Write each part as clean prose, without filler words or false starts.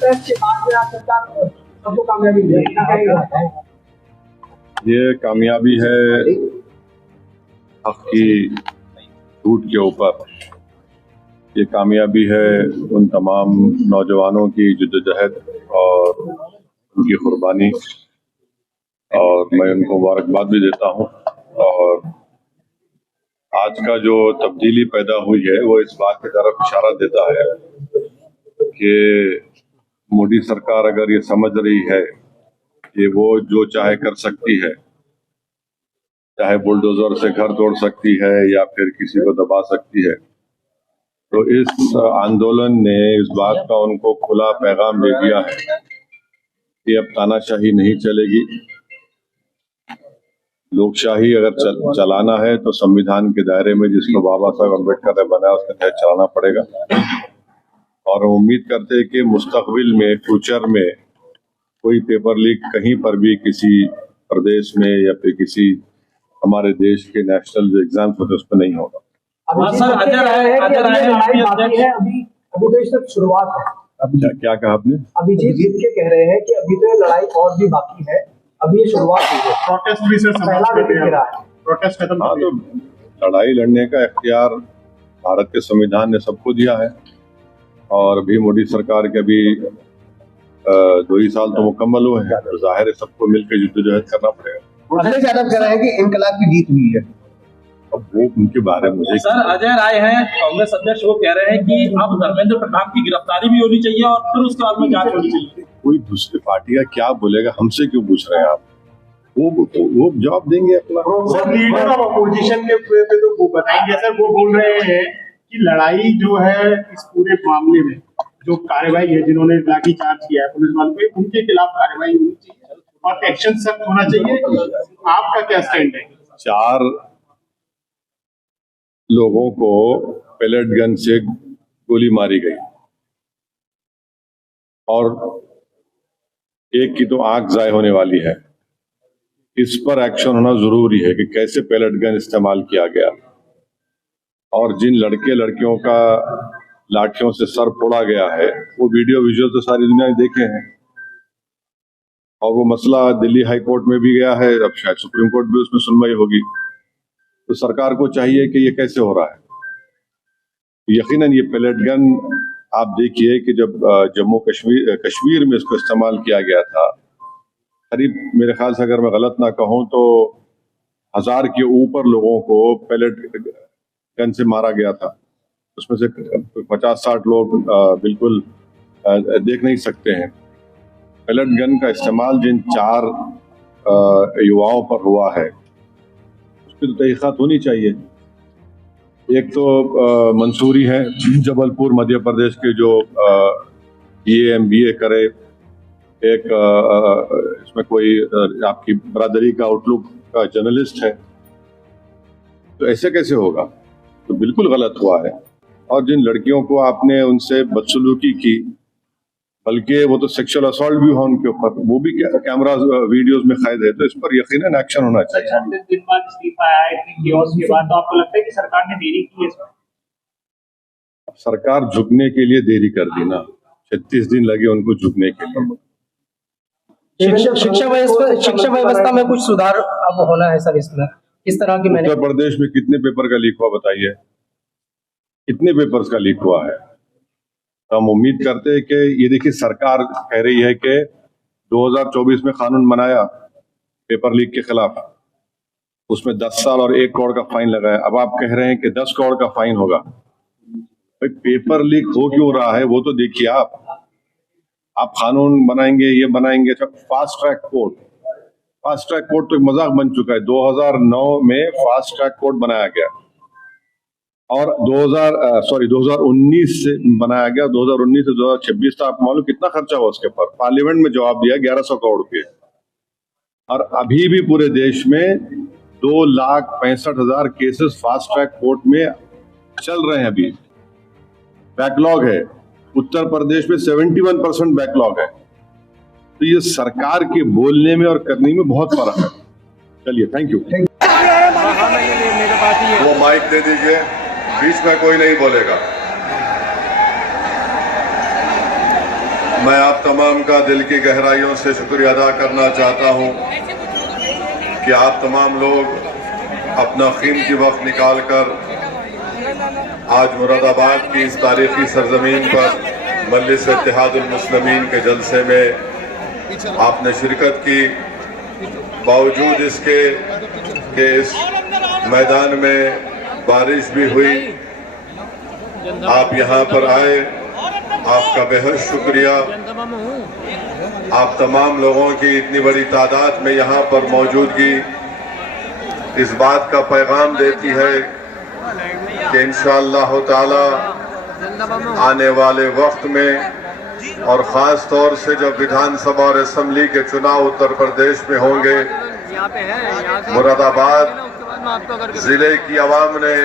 Protest के बाद सरकार सबको कामयाबी मिली। ये कामयाबी है हक की झूठ के ऊपर। ये कामयाबी है उन तमाम नौजवानों की जद्दोजहद और उनकी कुर्बानी, और मैं उनको मुबारकबाद भी देता हूँ। और आज का जो तब्दीली पैदा हुई है वो इस बात की तरफ इशारा देता है कि मोदी सरकार अगर ये समझ रही है कि वो जो चाहे कर सकती है, चाहे बुलडोजर से घर तोड़ सकती है या फिर किसी को दबा सकती है, तो इस आंदोलन ने इस बात का उनको खुला पैगाम दे दिया है कि अब तानाशाही नहीं चलेगी। लोकशाही अगर चलाना है तो संविधान के दायरे में जिसको बाबा साहब अम्बेडकर ने बनाया उसके तहत चलाना पड़ेगा। और हम उम्मीद करते हैं कि मुस्तकबिल में, फ्यूचर में कोई पेपर लीक कहीं पर भी किसी प्रदेश में या फिर किसी हमारे देश के नेशनल जो एग्जाम्स होते हैं उस पर नहीं होगा। अभी तो सिर्फ शुरुआत है। अभी क्या कहा आपने? अभिजीत जीत के कह रहे हैं कि अभी तो लड़ाई और भी बाकी है, अभी ये शुरुआत हुई है। प्रोटेस्ट भी से पहला दिन है, प्रोटेस्ट खत्म। हाँ, तो लड़ाई लड़ने का इख्तियार भारत के संविधान ने सबको दिया है, और अभी मोदी सरकार के अभी 2 ही साल तो मुकम्मल हुए हैं, तो जाहिर है सबको मिलकर जद्दोजहद करना पड़ेगा। अखिलेश यादव कह रहे हैं कि इनकलाब की जीत हुई है। अब वो उनके बारे में मुझे सर, अजय राय हैं कांग्रेस अध्यक्ष, वो कह रहे हैं कि अब धर्मेंद्र प्रधान की गिरफ्तारी भी होनी चाहिए और फिर उसके बाद में जांच होनी चाहिए। कोई दूसरी पार्टी का क्या बोलेगा, हमसे क्यों पूछ रहे हैं आप? वो जवाब देंगे अपना। सर, लीडर ऑफ अपोजिशन के पे तो वो बताएंगे। सर, वो बोल रहे हैं कि लड़ाई जो है इस पूरे मामले में जो कार्रवाई है, जिन्होंने लाठी चार्ज किया है पुलिस वालों पे, उनके खिलाफ कार्रवाई होनी चाहिए और एक्शन सख्त होना चाहिए। आपका क्या स्टैंड है? 4 लोगों को पेलेट गन से गोली मारी गई और एक की तो आंख जाए होने वाली है। इस पर एक्शन होना जरूरी है कि कैसे पेलेट गन इस्तेमाल किया गया, और जिन लड़के लड़कियों का लाठियों से सर फोड़ा गया है वो वीडियो विजुअल तो सारी दुनिया ने देखे हैं, और वो मसला दिल्ली हाई कोर्ट में भी गया है, अब शायद सुप्रीम कोर्ट भी उसमें सुनवाई होगी। तो सरकार को चाहिए कि ये कैसे हो रहा है। यकीनन ये पेलेट गन आप देखिए कि जब जम्मू कश्मीर में इसको इस्तेमाल किया गया था, करीब मेरे ख्याल से अगर मैं गलत ना कहूं तो 1000 के ऊपर लोगों को पेलेट गन से मारा गया था। उसमें से 50-60 लोग बिल्कुल देख नहीं सकते हैं। पेलेट गन का इस्तेमाल जिन 4 युवाओं पर हुआ है उसकी तो तहकीकात होनी चाहिए। एक तो मंसूरी है जबलपुर मध्य प्रदेश के, जो BA करे, एक इसमें कोई आपकी बरादरी का आउटलुक का जर्नलिस्ट है। तो ऐसे कैसे होगा? तो बिल्कुल गलत हुआ है। और जिन लड़कियों को आपने उनसे बदसलूकी की, बल्कि वो तो सेक्सुअल असॉल्ट भी हुआ उनके ऊपर, वो भी कैमरा वीडियोस में कैद है, तो इस पर यकीनन एक्शन होना चाहिए। 36 दिन बाद इस्तीफा आया है, इतनी chaos के बाद, तो आपको लगता है कि सरकार ने देरी की है इसमें? सरकार झुकने के लिए देरी कर दी ना, 36 दिन लगे उनको झुकने के लिए। शिक्षा व्यवस्था में कुछ सुधार अब होना है सर। इसमें किस तरह की उत्तर प्रदेश में कितने पेपर का लीक हुआ बताइए? कितने पेपर्स का लीक हुआ है? तो हम उम्मीद करते हैं कि ये देखिए, सरकार कह रही है कि 2024 में कानून बनाया पेपर लीक के खिलाफ, उसमें 10 साल और 1 करोड़ का फाइन लगाया। अब आप कह रहे हैं कि 10 करोड़ का फाइन होगा। भाई, पेपर लीक हो क्यों रहा है वो तो देखिए। आप कानून बनाएंगे, ये बनाएंगे। फास्ट ट्रैक कोर्ट तो एक मजाक बन चुका है। 2009 में फास्ट ट्रैक कोर्ट बनाया गया और 2019 से बनाया गया। 2019 से 2026 तक आपको मालूम कितना खर्चा हुआ उसके पर? पार्लियामेंट में जवाब दिया 1100 करोड़ रुपये। और अभी भी पूरे देश में 2,65,000 केसेस फास्ट ट्रैक कोर्ट में चल रहे हैं। अभी बैकलॉग है। उत्तर प्रदेश में 71% बैकलॉग है। तो ये सरकार के बोलने में और करने में बहुत फर्क है। चलिए, थैंक यू। वो माइक दे दीजिए, बीच में कोई नहीं बोलेगा। मैं आप तमाम का दिल की गहराइयों से शुक्रिया अदा करना चाहता हूं कि आप तमाम लोग अपना कीमती वक्त निकाल कर आज मुरादाबाद की इस तारीखी सरजमीन पर मजलिस इत्तेहादुल मुस्लिमीन के जलसे में आपने शिरकत की। बावजूद इसके कि इस मैदान में बारिश भी हुई, आप यहाँ पर आए, आपका बेहद शुक्रिया। आप तमाम लोगों की इतनी बड़ी तादाद में यहाँ पर मौजूदगी इस बात का पैगाम देती है कि इंशाअल्लाह ताला आने वाले वक्त में और ख़ास तौर से जब विधानसभा और असेंबली के चुनाव उत्तर प्रदेश में होंगे, मुरादाबाद जिले की आवाम ने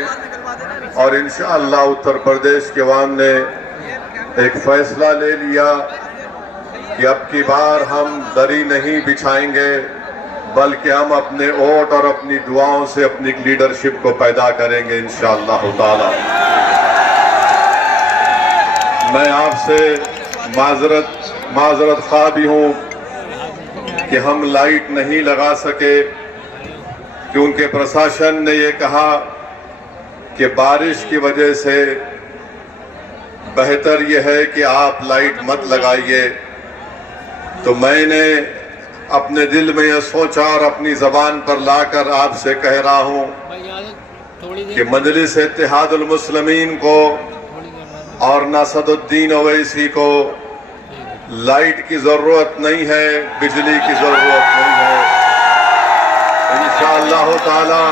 और इंशाअल्लाह उत्तर प्रदेश के आवाम ने एक फैसला ले लिया कि अब की बार हम दरी नहीं बिछाएंगे, बल्कि हम अपने वोट और अपनी दुआओं से अपनी लीडरशिप को पैदा करेंगे इंशाअल्लाह ताला। मैं आपसे माजरत ख्वाह भी हूँ कि हम लाइट नहीं लगा सके, क्योंकि प्रशासन ने ये कहा कि बारिश की वजह से बेहतर यह है कि आप लाइट मत लगाइए। तो मैंने अपने दिल में यह सोचा और अपनी जबान पर लाकर आपसे कह रहा हूँ कि मजलिस इत्तेहादुल मुस्लिमीन को और नसरुद्दीन ओवैसी को लाइट की जरूरत नहीं है, बिजली की जरूरत नहीं है। इंशाअल्लाह ताला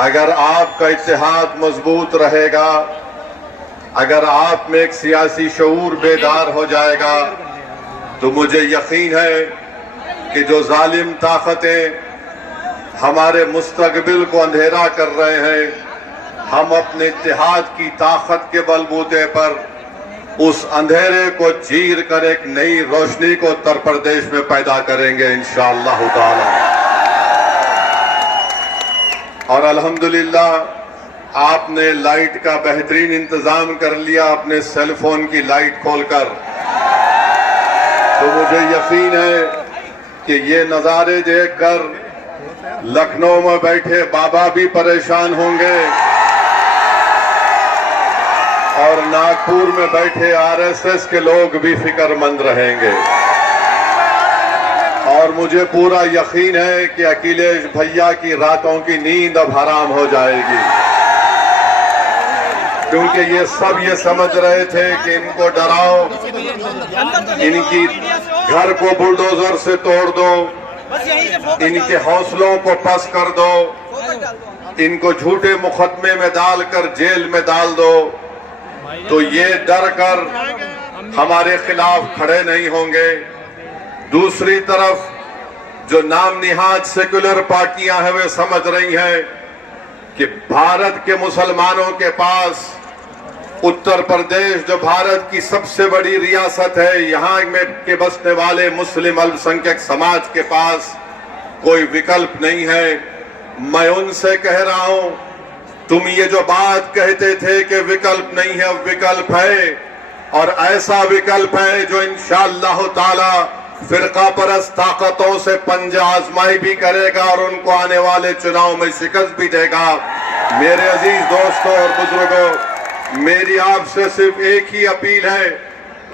अगर आपका इत्तेहाद मजबूत रहेगा, अगर आप में एक सियासी शऊर बेदार हो जाएगा, तो मुझे यकीन है कि जो जालिम ताकतें हमारे मुस्तकबिल को अंधेरा कर रहे हैं, हम अपने इत्तेहाद की ताकत के बलबूते पर उस अंधेरे को चीर कर एक नई रोशनी को उत्तर प्रदेश में पैदा करेंगे इंशाअल्लाह ताला। और अल्हम्दुलिल्लाह आपने लाइट का बेहतरीन इंतजाम कर लिया अपने सेल फोन की लाइट खोलकर। तो मुझे यकीन है कि ये नजारे देखकर लखनऊ में बैठे बाबा भी परेशान होंगे और नागपुर में बैठे आरएसएस के लोग भी फिक्रमंद रहेंगे। और मुझे पूरा यकीन है कि अखिलेश भैया की रातों की नींद अब हराम हो जाएगी, क्योंकि ये सब ये समझ रहे थे कि इनको डराओ, इनकी घर को बुलडोजर से तोड़ दो, इनके हौसलों को पस कर दो, इनको झूठे मुकदमे में डालकर जेल में डाल दो, तो ये डर कर हमारे खिलाफ खड़े नहीं होंगे। दूसरी तरफ जो नाम निहाद सेक्युलर पार्टियां हैं, वे समझ रही हैं कि भारत के मुसलमानों के पास उत्तर प्रदेश जो भारत की सबसे बड़ी रियासत है, यहाँ में के बसने वाले मुस्लिम अल्पसंख्यक समाज के पास कोई विकल्प नहीं है। मैं उनसे कह रहा हूं, तुम ये जो बात कहते थे कि विकल्प नहीं है, विकल्प है, और ऐसा विकल्प है जो इंशाअल्लाह ताला फिरका परस्त ताकतों से पंजा आजमाई भी करेगा और उनको आने वाले चुनाव में शिकस्त भी देगा। मेरे अजीज दोस्तों और बुजुर्गों, मेरी आपसे सिर्फ एक ही अपील है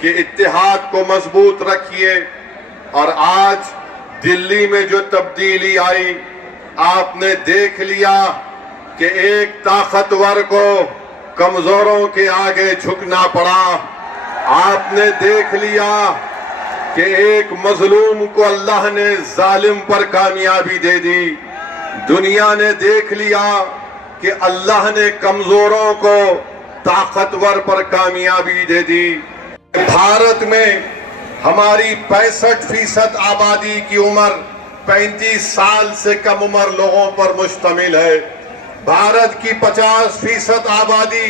कि इत्तेहाद को मजबूत रखिए। और आज दिल्ली में जो तब्दीली आई, आपने देख लिया कि एक ताकतवर को कमजोरों के आगे झुकना पड़ा। आपने देख लिया कि एक मजलूम को अल्लाह ने जालिम पर कामयाबी दे दी। दुनिया ने देख लिया कि अल्लाह ने कमजोरों को ताकतवर पर कामयाबी दे दी। भारत में हमारी 65% आबादी की उम्र 35 साल से कम उम्र लोगों पर मुश्तमिल है। भारत की 50% आबादी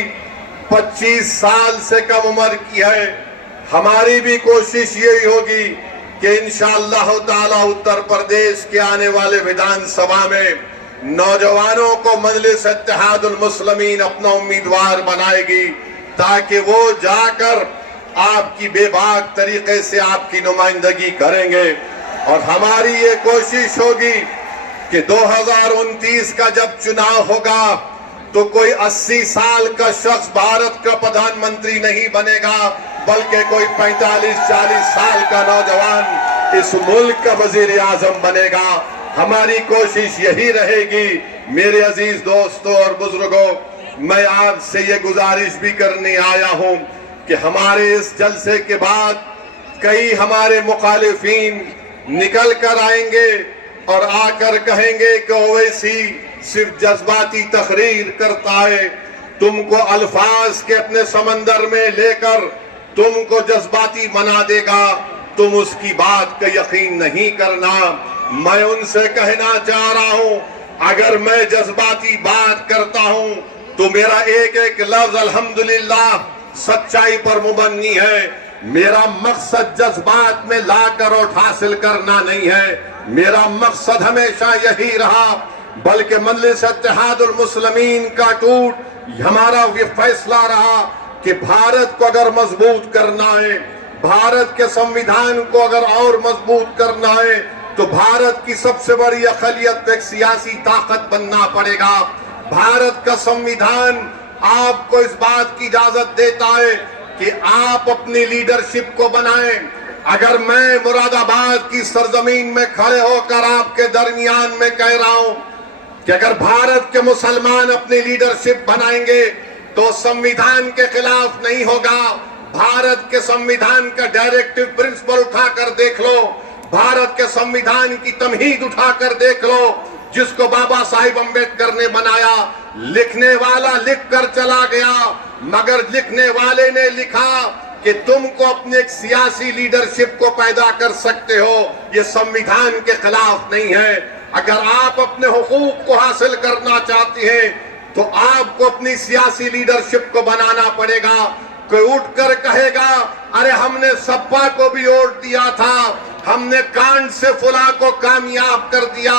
25 साल से कम उम्र की है। हमारी भी कोशिश यही होगी कि इंशाअल्लाह ताला उत्तर प्रदेश के आने वाले विधानसभा में नौजवानों को मजलिस इत्तेहादुल मुस्लिमीन अपना उम्मीदवार बनाएगी, ताकि वो जाकर आपकी बेबाक तरीके से आपकी नुमाइंदगी करेंगे। और हमारी ये कोशिश होगी कि 2029 का जब चुनाव होगा तो कोई 80 साल का शख्स भारत का प्रधानमंत्री नहीं बनेगा, बल्कि कोई 45-40 साल का नौजवान इस मुल्क का वजीर आजम बनेगा। हमारी कोशिश यही रहेगी। मेरे अजीज दोस्तों और बुजुर्गों, मैं आपसे ये गुजारिश भी करने आया हूं कि हमारे इस जलसे के बाद कई हमारे मुखालिफिन निकल कर आएंगे और आकर कहेंगे कि ओवैसी सिर्फ जज्बाती तकरीर करता है, तुमको अल्फाज के अपने समंदर में लेकर तुमको जज्बाती बना देगा, तुम उसकी बात का यकीन नहीं करना। मैं उनसे कहना चाह रहा हूं, अगर मैं जज्बाती बात करता हूं तो मेरा एक एक लफ्ज अल्हम्दुलिल्लाह सच्चाई पर मुबन्नी है। मेरा मकसद जज्बात में लाकर और हासिल करना नहीं है, मेरा मकसद हमेशा यही रहा। बल्कि मजलिस इत्तेहादुल मुस्लिमीन का टूट हमारा ये फैसला रहा कि भारत को अगर मजबूत करना है, भारत के संविधान को अगर और मजबूत करना है, तो भारत की सबसे बड़ी अक़लियत एक सियासी ताकत बनना पड़ेगा। भारत का संविधान आपको इस बात की इजाजत देता है कि आप अपनी लीडरशिप को बनाएं। अगर मैं मुरादाबाद की सरजमीन में खड़े होकर आपके दरमियान में कह रहा हूं कि अगर भारत के मुसलमान अपनी लीडरशिप बनाएंगे तो संविधान के खिलाफ नहीं होगा, भारत के संविधान का डायरेक्टिव प्रिंसिपल उठाकर देख लो, भारत के संविधान की तमहीद उठाकर देख लो, जिसको बाबा साहिब अम्बेडकर ने बनाया। लिखने वाला लिख कर चला गया, मगर लिखने वाले ने लिखा कि तुमको अपनी एक सियासी लीडरशिप को पैदा कर सकते हो, ये संविधान के खिलाफ नहीं है। अगर आप अपने हुकूक को हासिल करना चाहते हैं तो आपको अपनी सियासी लीडरशिप को बनाना पड़ेगा। कोई उठकर कहेगा अरे हमने सपा को भी वोट दिया था, हमने कांड से फुला को कामयाब कर दिया।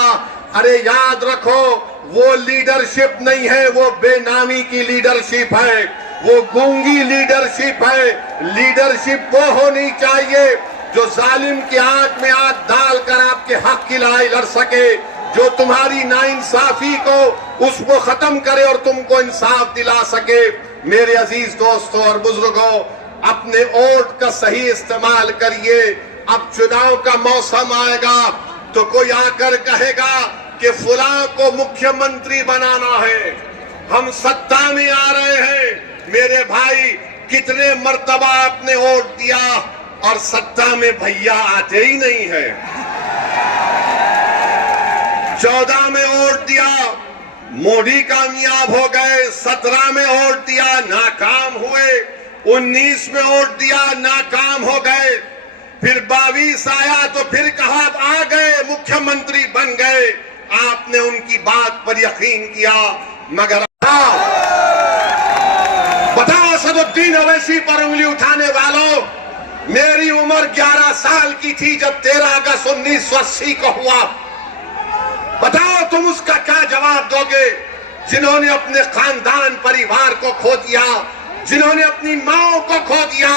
अरे याद रखो, वो लीडरशिप नहीं है, वो बेनामी की लीडरशिप है, वो गूंगी लीडरशिप है। लीडरशिप वो होनी चाहिए जो जालिम की आंख में आंख डालकर आपके हक की लड़ाई लड़ सके, जो तुम्हारी नाइंसाफी को उसको खत्म करे और तुमको इंसाफ दिला सके। मेरे अजीज दोस्तों और बुजुर्गों, अपने वोट का सही इस्तेमाल करिए। अब चुनाव का मौसम आएगा तो कोई आकर कहेगा कि फुला को मुख्यमंत्री बनाना है, हम सत्ता में आ रहे हैं। मेरे भाई, कितने मर्तबा आपने वोट दिया और सत्ता में भैया आते ही नहीं है। 14 में वोट दिया, मोदी कामयाब हो गए, 17 में वोट दिया, नाकाम हुए, 19 में वोट दिया, नाकाम हो गए, फिर 22 आया तो फिर कहा आ गए, मुख्यमंत्री बन गए। आपने उनकी बात पर यकीन किया, मगर बताओ असदुद्दीन ओवैसी पर उंगली उठाने वालों, मेरी उम्र 11 साल की थी जब 13 अगस्त 1980 को हुआ। बताओ तुम उसका क्या जवाब दोगे, जिन्होंने अपने खानदान परिवार को खो दिया, जिन्होंने अपनी माओ को खो दिया।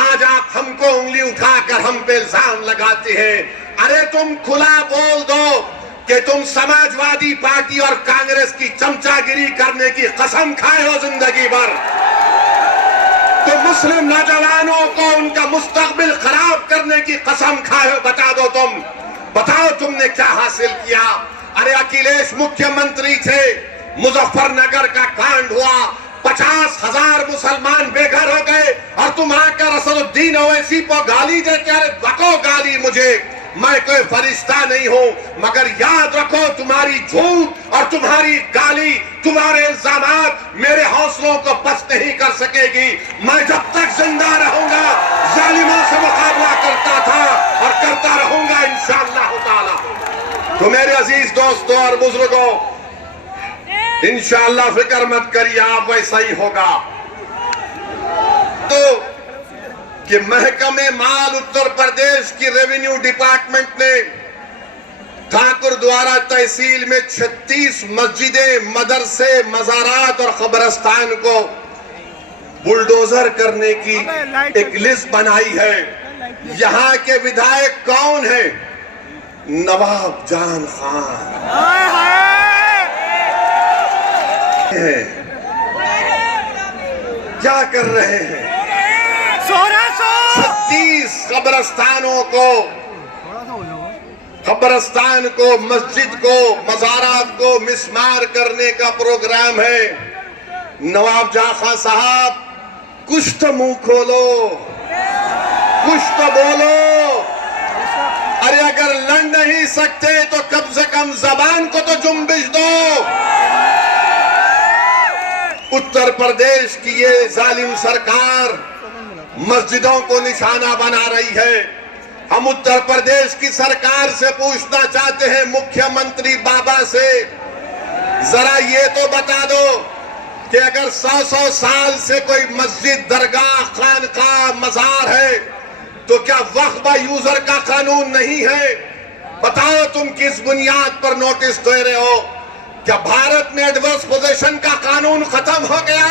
आज आप हमको उंगली उठाकर हम पे इल्जाम लगाते हैं। अरे तुम खुला बोल दो कि तुम समाजवादी पार्टी और कांग्रेस की चमचागिरी करने की कसम खाए हो जिंदगी भर। तो मुस्लिम नौजवानों को उनका मुस्तकबिल खराब करने की कसम खाए हो। बता दो, तुम बताओ तुमने क्या हासिल किया। अरे अखिलेश मुख्यमंत्री थे, मुजफ्फरनगर का कांड हुआ, 50,000 मुसलमान बेघर हो गए और तुम आकर असदुद्दीन ओवैसी को गाली देते। अरे बको गाली मुझे, मैं कोई फरिश्ता नहीं हूं, मगर याद रखो तुम्हारी झूठ और तुम्हारी गाली, तुम्हारे इल्जामात मेरे हौसलों को पस्त नहीं कर सकेगी। मैं जब तक जिंदा रहूंगा जालिमों से मुकाबला करता था और करता रहूंगा इंशाअल्लाह ताला। तो मेरे अजीज दोस्तों और बुजुर्गों, इंशाअल्लाह फिक्र मत करिए, आप वैसा ही होगा। तो कि महकमे माल उत्तर प्रदेश की रेवेन्यू डिपार्टमेंट ने ठाकुर द्वारा तहसील में 36 मस्जिदें, मदरसे, मज़ारात और कब्रिस्तान को बुलडोजर करने की एक लिस्ट बनाई है। यहाँ के विधायक कौन है? नवाब जान खान है। क्या कर रहे हैं? 36 कब्रस्तान को, मस्जिद को, मज़ारात को मिसमार करने का प्रोग्राम है। नवाब जान खान साहब, कुछ तो मुंह खोलो, कुछ तो बोलो। अरे अगर लड़ नहीं सकते तो कम से कम जबान को तो जुम्बिश दो। उत्तर प्रदेश की ये जालिम सरकार मस्जिदों को निशाना बना रही है। हम उत्तर प्रदेश की सरकार से पूछना चाहते हैं, मुख्यमंत्री बाबा से, जरा ये तो बता दो कि अगर 100 साल से कोई मस्जिद, दरगाह, खानकाह, मज़ार है तो क्या वक्फ बाय यूजर का कानून नहीं है? बताओ तुम किस बुनियाद पर नोटिस दे रहे हो? क्या भारत में एडवर्स पोजीशन का कानून खत्म हो गया?